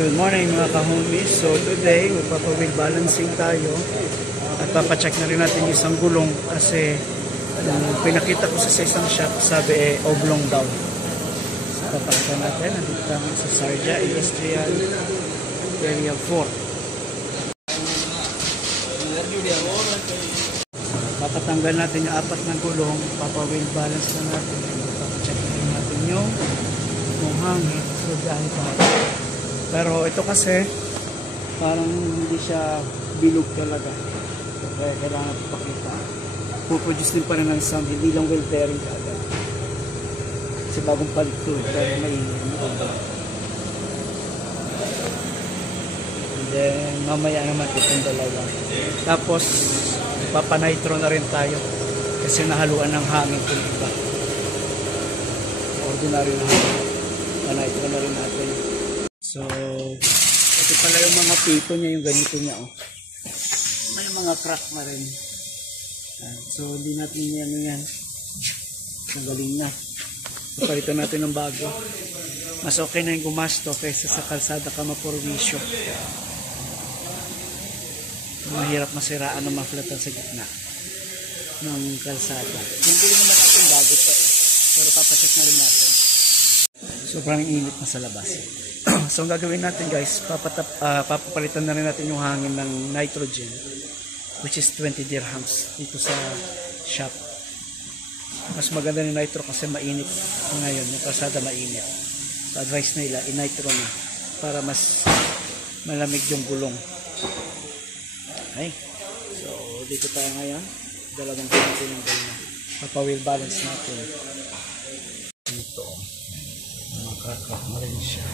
Good morning mga ka-homies. So today, magpapa-wheel balancing tayo at papacheck na rin natin yung isang gulong kasi pinakita ko sa isang shop, sabi oblong daw. So papakita natin, nandito tayo sa Sarja Industrial Area 4. Papatanggal natin yung apat na gulong, papa-wheel balance na natin, papacheck na rin natin yung hangin. So dahil pa. Pero ito kasi parang hindi siya bilog talaga. Kaya kailangan pakita. Puproduce din pa rin ng sound, hindi lang wheel bearing kaagad. Kasi bagong palit to, pero may and then mamaya naman itong dalawa. Tapos papanitro na rin tayo kasi nahaluan ng hangin kung iba. Ordinary na hangin. Panitro na rin natin. So, ito pala yung mga pito niya, yung ganito niya, oh. May mga crack na rin. So, hindi natin yan. Nagaling na. Palitan natin ng bago. Mas okay na yung gumasto kaysa sa kalsada ka mapurwisyo. Mahirap masiraan ng maflatan sa gitna ng kalsada. Yung gulo naman natin bago pa eh. Pero papacheck na rin natin. Sobrang init na sa labas. So ang gagawin natin guys, papapalitan na rin natin yung hangin ng nitrogen, which is 20 dirhams dito sa shop. Mas maganda ni nitro kasi mainit ngayon, yung kalsada mainit. So advice nila, i-nitro na para mas malamig yung gulong. Okay. So dito tayo ngayon, dalawang natin yung gulong. Papa-wheel balance natin. Dito. Makakak na rin siya.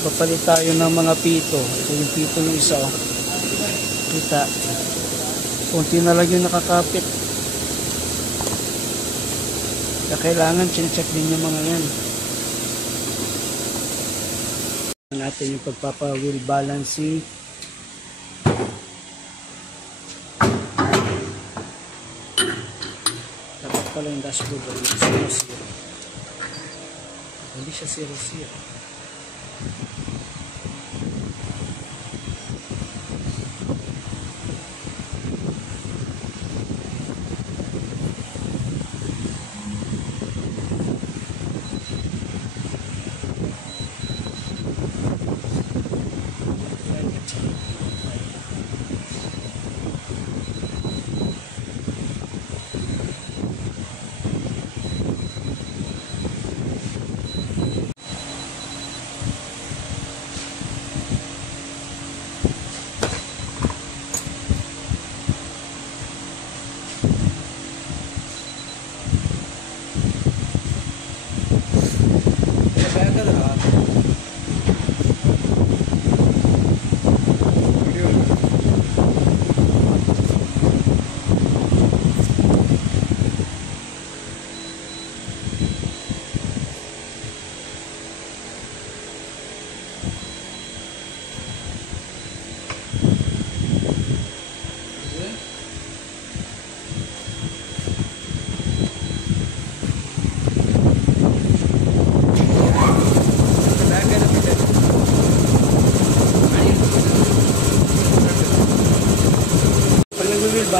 Papalit tayo ng mga pito. Ito yung pito ng isa, oh. Kita. Kunti na lang yung nakakapit. Kaya kailangan chinecheck din yung mga yan. Natin yung pagpapa-wheel balancing. Dapat pala yung dashboard ay 0-0. Hindi siya 0-0.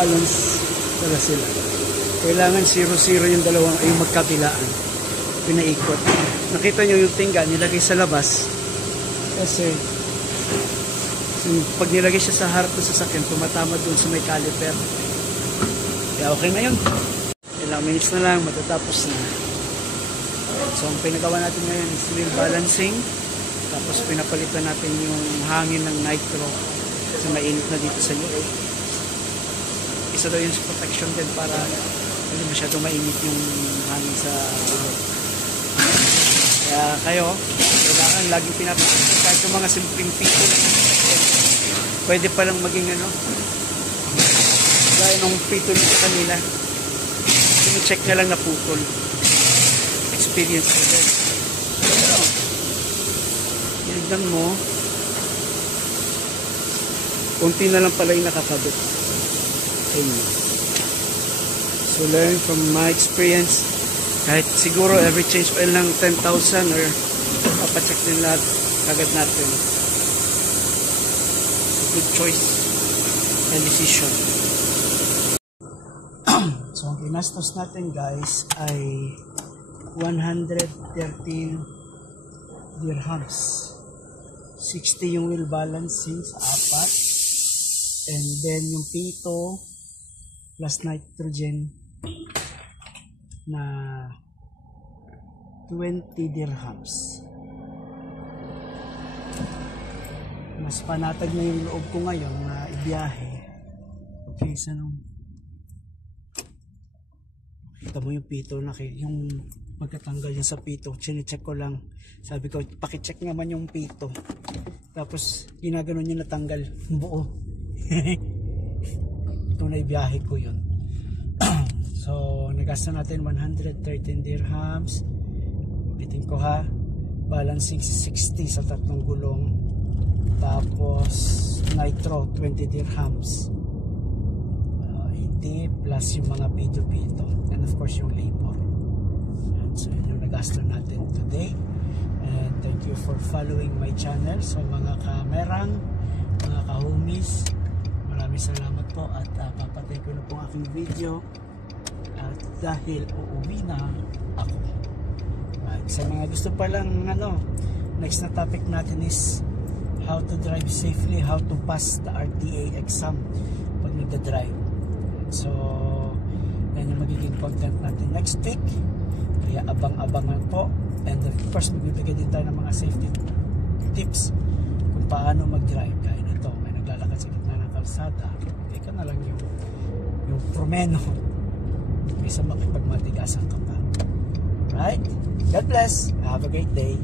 balance pala sila. Kailangan 0-0 yung dalawang, yung magkabilaan. Pinaikot. Nakita nyo yung tingga, nilagay sa labas. Kasi, pag nilagay siya sa harap ng sasakyan, tumatama dun sa may caliper. Kaya okay na yun. Ilang minutes na lang, matatapos na. So, ang pinagawa natin ngayon is wheel balancing. Tapos, pinapalitan natin yung hangin ng nitro. Kasi mainit na dito sa loob. Isa daw yung protection din para hindi masyado mainit yung hangin sa loob. Kaya kayo, kailangan laging pinapalitan kahit yung mga simpleng pito na pwede palang maging ano, gaya nung pito nito kanila, sinu-check na lang na putol. Experience ko din. Pero, tinignan mo, kunti na lang pala yung nakakabit. So, learn from my experience. Kahit siguro every change oil ng 10,000 or papacheck din lahat kagad natin. Good choice and decision. So, ang pinastos natin guys ay 113 dirhams. 60 yung wheel balancing sa apat. And then yung pito plus nitrogen na 20 dirhams. Mas panatag na yung loob ko ngayon na ibiyahe. Okay, sanong kita mo yung pito na yung magkatanggal yun sa pito. Chine-check ko lang. Sabi ko, pakicheck naman yung pito. Tapos, ginaganon yun natanggal. Buo. Ito na ibiyahe ko yun. So, nagasta natin 113 dirhams. Bitin ko ha. Balancing 60 sa tatlong gulong. Tapos, nitro 20 dirhams. 80 plus yung mga pito-pito. And of course, yung labor. And so, yun yung nagasta natin today. And thank you for following my channel. So, mga kamerang, mga kahomies, maraming salamat po at papatay ko na po ang aking video at dahil uuwi na ako. At sa mga gusto pa lang next na topic natin is how to drive safely, how to pass the RTA exam pag nagda-drive. So yan yung magiging content natin next week, kaya abang-abangan po. And of course magbibigay din tayo ng mga safety tips kung paano mag-drive. Kaya nito, may naglalakad sa gitna ng kalsada, ikaw na lang yung promeno kaysa makipagmatigasan ka pa. Right? God bless. Have a great day.